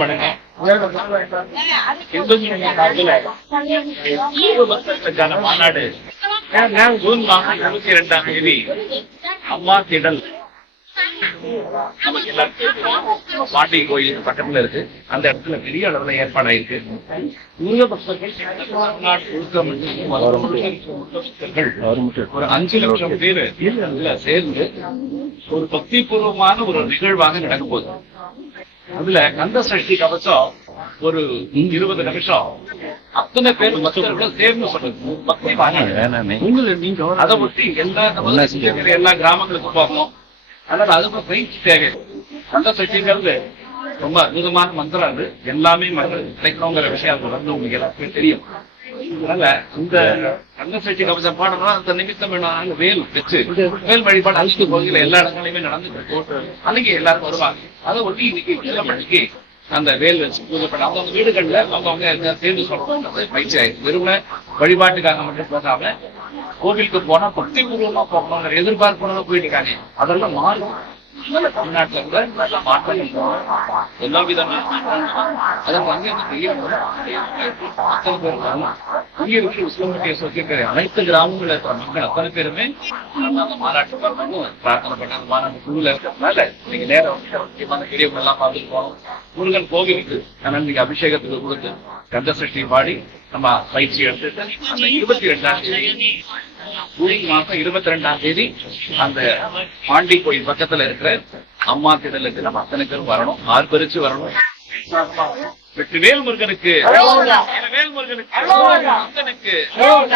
மாநாடு ஜூன் மாதம் 22ஆம் தேதி அம்மா திடல் நமக்கு எல்லாருக்கும் பாண்டி கோயில் பக்கத்துல இருக்கு. அந்த இடத்துல பெரிய அளவுல ஏற்பாடாயிருக்கு. ஒரு 5 லட்சம் பேரு சேர்ந்து ஒரு பக்தி பூர்வமான ஒரு நிகழ்வாக நடக்க போகுது. அதுல கந்த சஷ்டி கவசம் ஒரு 20 நிமிஷம் அத்தனை பேர் மற்றவர்கள் சேர்ந்து சொல்றது பக்தி நீங்க அதை பற்றி எல்லா கிராமங்களுக்கும் போகணும். அதனால அதுக்கு பயிற்சி தேவை. கந்த சஷ்டிங்கிறது ரொம்ப அற்புதமான மந்திரம். அது எல்லாமே மக்கள் கிடைக்கணுங்கிற விஷயம் வந்து உங்களுக்கு எல்லாருக்குமே தெரியும். அதனால இந்த கந்த சஷ்டி கவசம் பாடணும். அந்த நிமித்தம் வேணும் வேல் வச்சு வேல் வழிபாடு அழித்து பகுதியில் எல்லா இடங்களையுமே நடந்துட்டு அன்னைக்கு எல்லாரும் வருவாங்க. அதை ஒட்டி இன்னைக்கு மணிக்கு அந்த வேல் வச்சு பூஜை பண்ண அவங்க வீடுகள்ல அவங்க சேர்ந்து சொல்றாங்க. பயிற்சி ஆயிடுச்சு. வெறும வழிபாட்டுக்காக மட்டும் போகாம கோவிலுக்கு போனா பக்தி பூர்வமா போகணுங்கிற எதிர்பார்ப்பு போயிட்டு இருக்காங்க. அதெல்லாம் மாறும். தமிழ்நாட்டுல கூட நல்ல மாற்றம் எல்லா விதமான அதற்கு அங்கே இருக்கிற உஸ்லம்பட்டியை சுற்றி இருக்கிற அனைத்து கிராமங்கள்ல இருக்கிற மக்கள் அத்தனை பேருமே மாநாட்டு பிரார்த்தனை பண்ண மாநாட்டு குழுல இருக்கிறதுனால நீங்க நேரம் முக்கியமான பெரியவங்க எல்லாம் பார்த்துட்டு போனோம். முருகன் கோவிலுக்கு இன்னைக்கு அபிஷேகத்துக்கு கொடுத்து கந்த சஷ்டி பாடி நம்ம பயிற்சி எடுத்துட்டு அந்த 22ஆம் தேதி ஜூன் மாசம் 22ஆம் தேதி அந்த பாண்டி கோயில் பக்கத்துல இருக்கிற அம்மா திடலுக்கு நம்ம அத்தனை பேரும் வரணும். ஆர்ப்பரிச்சு வரணும். வெற்றிவேல் முருகனுக்கு, வேல் முருகனுக்கு, அப்பனுக்கு,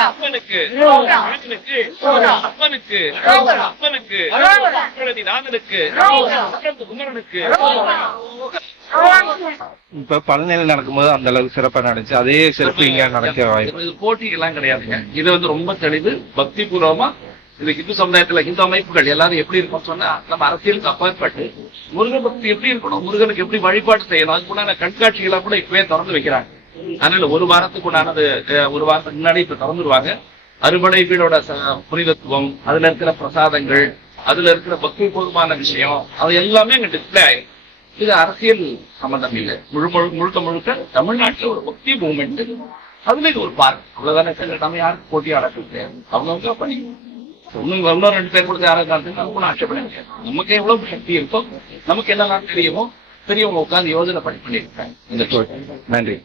அப்பனுக்கு, அப்பனுக்கு, அப்பனுக்கு, நாதனுக்கு, குமரனுக்கு. இப்ப பழனியில நடக்கும்போது அந்த அளவுக்கு சிறப்பா நடந்துச்சு. அதே சிறப்பு இங்க நடக்க வாய்ப்பு. போட்டி எல்லாம் கிடையாதுங்க. இது வந்து ரொம்ப தெளிவு பக்தி பூர்வமா. இது இந்து சமுதாயத்துல இந்து அமைப்புகள் எல்லாரும் எப்படி இருக்கும் சொன்னா நம்ம அரசியலுக்கு அப்பாற்பட்டு முருகன் பக்தி எப்படி இருக்கணும், முருகனுக்கு எப்படி வழிபாடு செய்யணும், அதுக்குண்டான கண்காட்சிகளா கூட இப்பவே திறந்து வைக்கிறாங்க. அதனால ஒரு வாரத்துக்கு உண்டானது ஒரு வாரத்துக்கு முன்னாடி இப்ப திறந்துருவாங்க. அறுபடை வீடோட புனிதத்துவம், அதுல இருக்கிற பிரசாதங்கள், அதுல இருக்கிற பக்தி பூர்வமான விஷயம், அது எல்லாமே அங்க டிஸ்பிளே ஆயிடும். இது அரசியல் சம்பந்தம் இல்லை. முழுக்க முழுக்க தமிழ்நாட்டுல ஒரு பக்தி மூவ்மெண்ட். அதுல இது ஒரு பார்க். அவ்வளவுதானே. நம்ம யாருக்கு போட்டியாளர் கிடையாது. அவங்க பண்ணி இன்னும் 2 பேர் கொடுத்து யாராவது நமக்கு ஆட்சேபனை கிடையாது. நமக்கு எவ்வளவு சக்தி இருக்கோ, நமக்கு என்னெல்லாம் தெரியுமோ பெரியவங்க உட்கார்ந்து யோஜனை பண்ணிருக்காங்க. இந்த நன்றி.